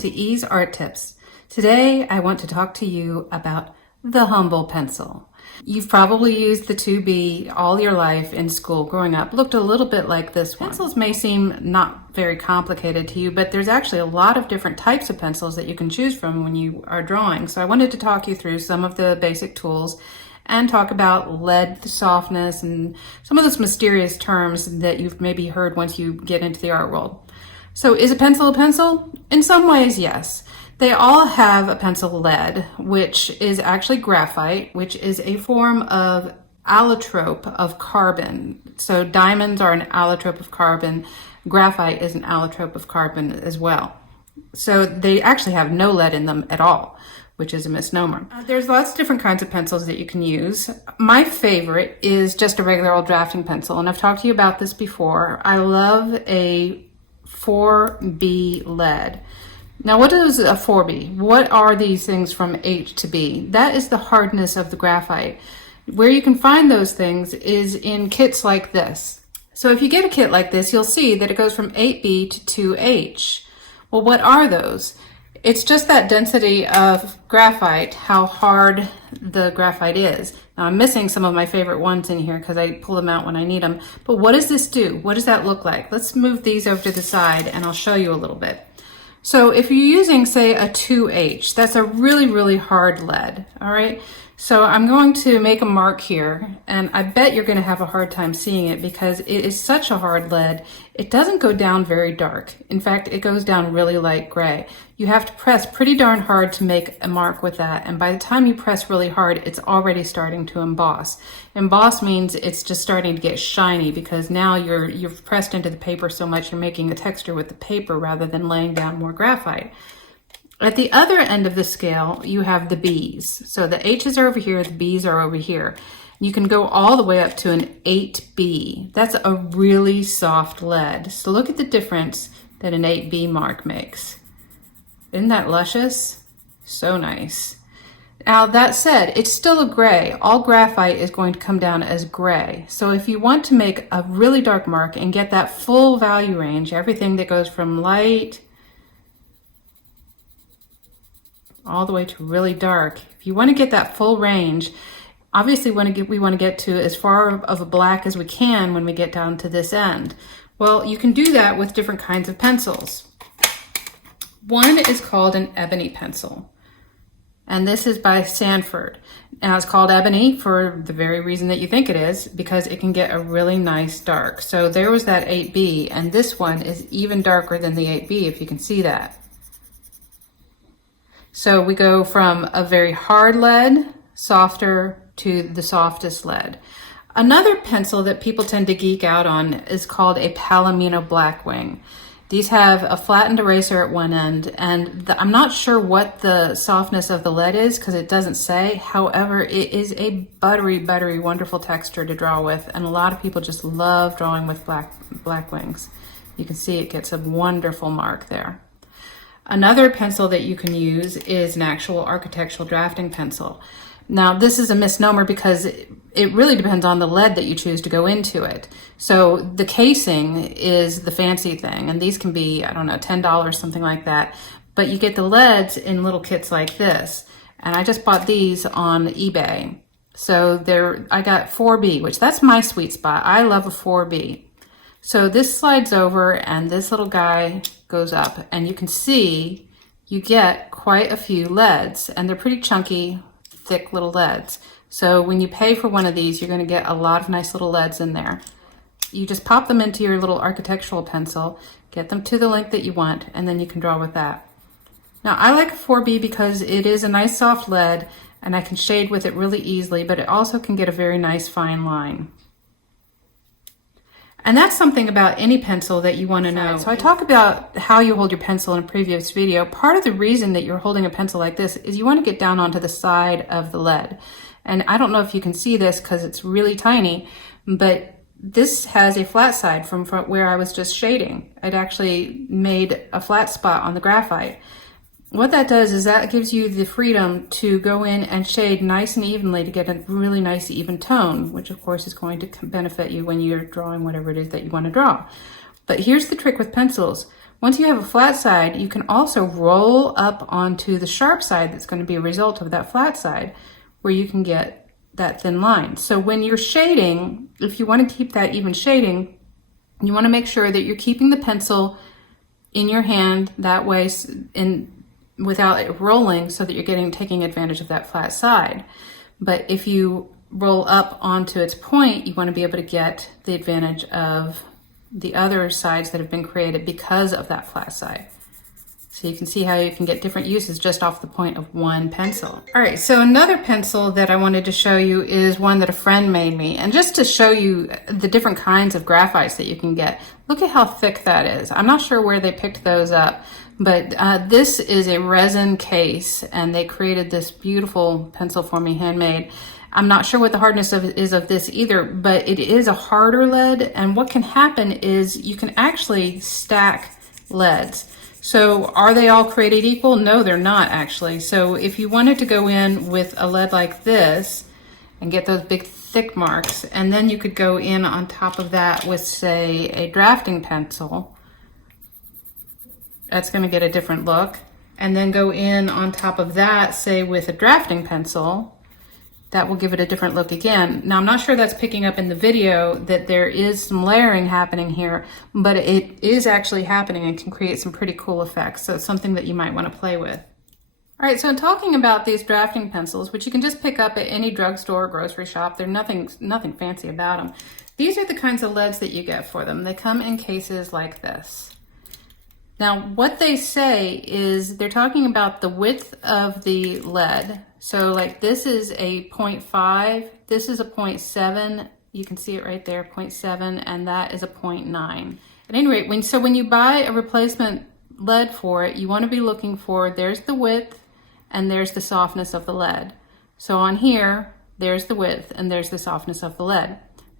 to E's Art Tips. Today I want to talk to you about the humble pencil. You've probably used the 2B all your life in school growing up. Looked a little bit like this one. Pencils may seem not very complicated to you, but there's actually a lot of different types of pencils that you can choose from when you are drawing. So I wanted to talk you through some of the basic tools and talk about lead softness and some of those mysterious terms that you've maybe heard once you get into the art world. So is a pencil a pencil? In some ways, yes. They all have a pencil lead, which is actually graphite, which is a form of allotrope of carbon. So diamonds are an allotrope of carbon. Graphite is an allotrope of carbon as well. So they actually have no lead in them at all, which is a misnomer. There's lots of different kinds of pencils that you can use. My favorite is just a regular old drafting pencil, and I've talked to you about this before. I love a 4B lead. Now, what is a 4B? What are these things from H to B? That is the hardness of the graphite. Where you can find those things is in kits like this. So if you get a kit like this, you'll see that it goes from 8B to 2H. Well, what are those? It's just that density of graphite, how hard the graphite is. Now, I'm missing some of my favorite ones in here because I pull them out when I need them. But what does this do? What does that look like? Let's move these over to the side and I'll show you a little bit. So if you're using, say, a 2H, that's a really, really hard lead, all right? So I'm going to make a mark here, and I bet you're gonna have a hard time seeing it because it is such a hard lead. It doesn't go down very dark. In fact, it goes down really light gray. You have to press pretty darn hard to make a mark with that, and by the time you press really hard, it's already starting to emboss. Emboss means it's just starting to get shiny because now you've pressed into the paper so much you're making a texture with the paper rather than laying down more graphite. At the other end of the scale, you have the B's. So the H's are over here, the B's are over here. You can go all the way up to an 8B. That's a really soft lead. So look at the difference that an 8B mark makes. Isn't that luscious? So nice. Now that said, it's still a gray. All graphite is going to come down as gray. So if you want to make a really dark mark and get that full value range, everything that goes from light all the way to really dark. If you want to get that full range, obviously we want to get to as far of a black as we can when we get down to this end. Well, you can do that with different kinds of pencils. One is called an Ebony pencil, and this is by Sanford. Now it's called Ebony for the very reason that you think it is, because it can get a really nice dark. So there was that 8B, and this one is even darker than the 8B, if you can see that. So we go from a very hard lead, softer, to the softest lead. Another pencil that people tend to geek out on is called a Palomino Blackwing. These have a flattened eraser at one end, and I'm not sure what the softness of the lead is because it doesn't say. However, it is a buttery, buttery, wonderful texture to draw with, and a lot of people just love drawing with Blackwings. You can see it gets a wonderful mark there. Another pencil that you can use is an actual architectural drafting pencil. Now, this is a misnomer because it really depends on the lead that you choose to go into it. So the casing is the fancy thing, and these can be, I don't know, $10, something like that. But you get the leads in little kits like this. And I just bought these on eBay. So I got 4B, which that's my sweet spot. I love a 4B. So this slides over and this little guy goes up, and you can see you get quite a few leads, and they're pretty chunky, thick little leads. So when you pay for one of these, you're going to get a lot of nice little leads in there. You just pop them into your little architectural pencil, get them to the length that you want, and then you can draw with that. Now I like 4B because it is a nice soft lead and I can shade with it really easily, but it also can get a very nice fine line. And that's something about any pencil that you want to know. So I talk about how you hold your pencil in a previous video. Part of the reason that you're holding a pencil like this is you want to get down onto the side of the lead. And I don't know if you can see this because it's really tiny, but this has a flat side from where I was just shading. It actually made a flat spot on the graphite. What that does is that gives you the freedom to go in and shade nice and evenly to get a really nice even tone, which of course is going to benefit you when you're drawing whatever it is that you want to draw. But here's the trick with pencils. Once you have a flat side, you can also roll up onto the sharp side that's going to be a result of that flat side, where you can get that thin line. So when you're shading, if you want to keep that even shading, you want to make sure that you're keeping the pencil in your hand that way without it rolling, so that you're taking advantage of that flat side. But if you roll up onto its point, you want to be able to get the advantage of the other sides that have been created because of that flat side. So you can see how you can get different uses just off the point of one pencil. All right, so another pencil that I wanted to show you is one that a friend made me. And just to show you the different kinds of graphites that you can get, look at how thick that is. I'm not sure where they picked those up, but this is a resin case, and they created this beautiful pencil for me, handmade. I'm not sure what the hardness is of this either, but it is a harder lead, and what can happen is you can actually stack leads. So are they all created equal? No, they're not actually. So if you wanted to go in with a lead like this and get those big thick marks, and then you could go in on top of that with, say, a drafting pencil, that's going to get a different look. And then go in on top of that, say, with a drafting pencil, that will give it a different look again. Now, I'm not sure that's picking up in the video that there is some layering happening here, but it is actually happening and can create some pretty cool effects. So it's something that you might want to play with. All right, so in talking about these drafting pencils, which you can just pick up at any drugstore or grocery shop, they're nothing fancy about them. These are the kinds of leads that you get for them. They come in cases like this. Now, what they say is they're talking about the width of the lead. So like this is a 0.5, this is a 0.7, you can see it right there, 0.7, and that is a 0.9. At any rate, when you buy a replacement lead for it, you want to be looking for, there's the width and there's the softness of the lead. So on here, there's the width and there's the softness of the lead.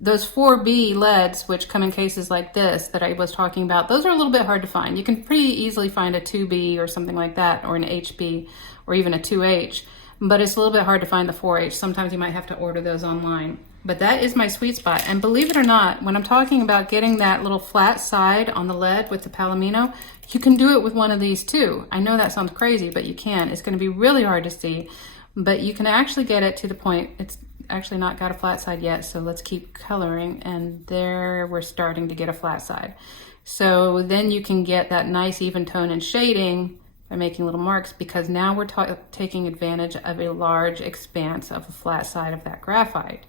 Those 4B leads, which come in cases like this that I was talking about, those are a little bit hard to find. You can pretty easily find a 2B or something like that, or an HB, or even a 2H, but it's a little bit hard to find the 4H. Sometimes you might have to order those online. But that is my sweet spot. And believe it or not, when I'm talking about getting that little flat side on the lead with the Palomino, you can do it with one of these too. I know that sounds crazy, but you can. It's going to be really hard to see, but you can actually get it to the point. It's actually not got a flat side yet, so let's keep coloring, and there we're starting to get a flat side. So then you can get that nice even tone and shading by making little marks, because now we're taking advantage of a large expanse of the flat side of that graphite.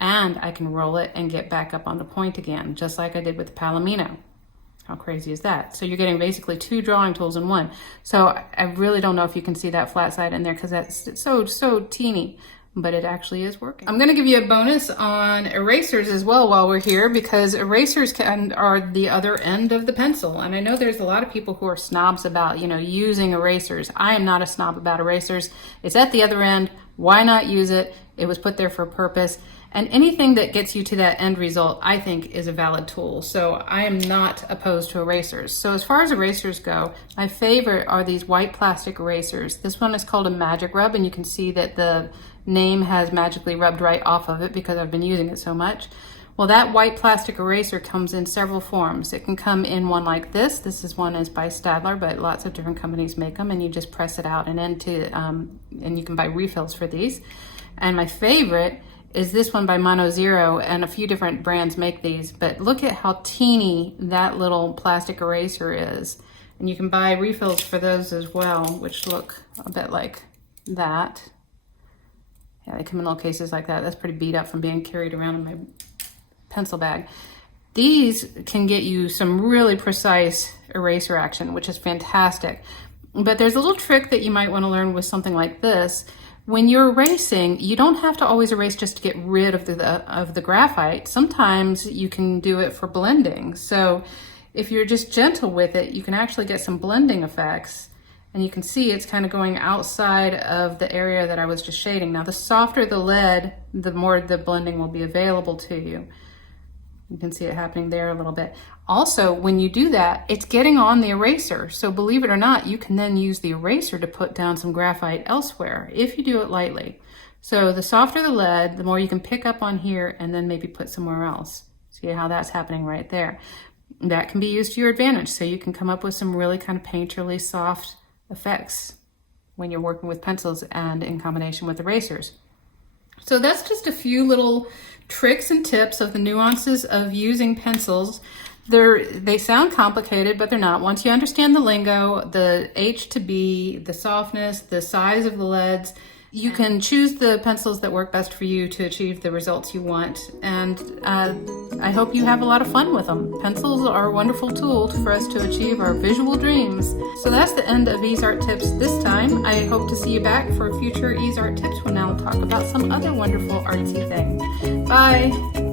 And I can roll it and get back up on the point again, just like I did with the Palomino. How crazy is that? So you're getting basically two drawing tools in one. So I really don't know if you can see that flat side in there, because that's so teeny, but it actually is working. I'm gonna give you a bonus on erasers as well while we're here, because erasers are the other end of the pencil. And I know there's a lot of people who are snobs about, using erasers. I am not a snob about erasers. It's at the other end. Why not use it? It was put there for a purpose. And anything that gets you to that end result, I think, is a valid tool. So I am not opposed to erasers. So as far as erasers go, my favorite are these white plastic erasers. This one is called a Magic Rub, and you can see that the name has magically rubbed right off of it because I've been using it so much. Well, that white plastic eraser comes in several forms. It can come in one like this. This is one is by Stadler, but lots of different companies make them, and you just press it out and and you can buy refills for these. And my favorite is this one by Mono Zero, and a few different brands make these, but look at how teeny that little plastic eraser is. And you can buy refills for those as well, which look a bit like that. Yeah, they come in little cases like that. That's pretty beat up from being carried around in my pencil bag. These can get you some really precise eraser action, which is fantastic. But there's a little trick that you might want to learn with something like this. When you're erasing, you don't have to always erase just to get rid of the graphite. Sometimes you can do it for blending. So if you're just gentle with it, you can actually get some blending effects. And you can see it's kind of going outside of the area that I was just shading. Now, the softer the lead, the more the blending will be available to you. You can see it happening there a little bit. Also, when you do that, it's getting on the eraser. So believe it or not, you can then use the eraser to put down some graphite elsewhere if you do it lightly. So the softer the lead, the more you can pick up on here and then maybe put somewhere else. See how that's happening right there. that can be used to your advantage. So you can come up with some really kind of painterly soft effects when you're working with pencils and in combination with erasers. So that's just a few little tricks and tips of the nuances of using pencils. They sound complicated, but they're not. Once you understand the lingo, the H to B, the softness, the size of the leads, you can choose the pencils that work best for you to achieve the results you want. And I hope you have a lot of fun with them. Pencils are a wonderful tool for us to achieve our visual dreams. So that's the end of Ease Art Tips this time. I hope to see you back for future Ease Art Tips when I'll talk about some other wonderful artsy thing. Bye!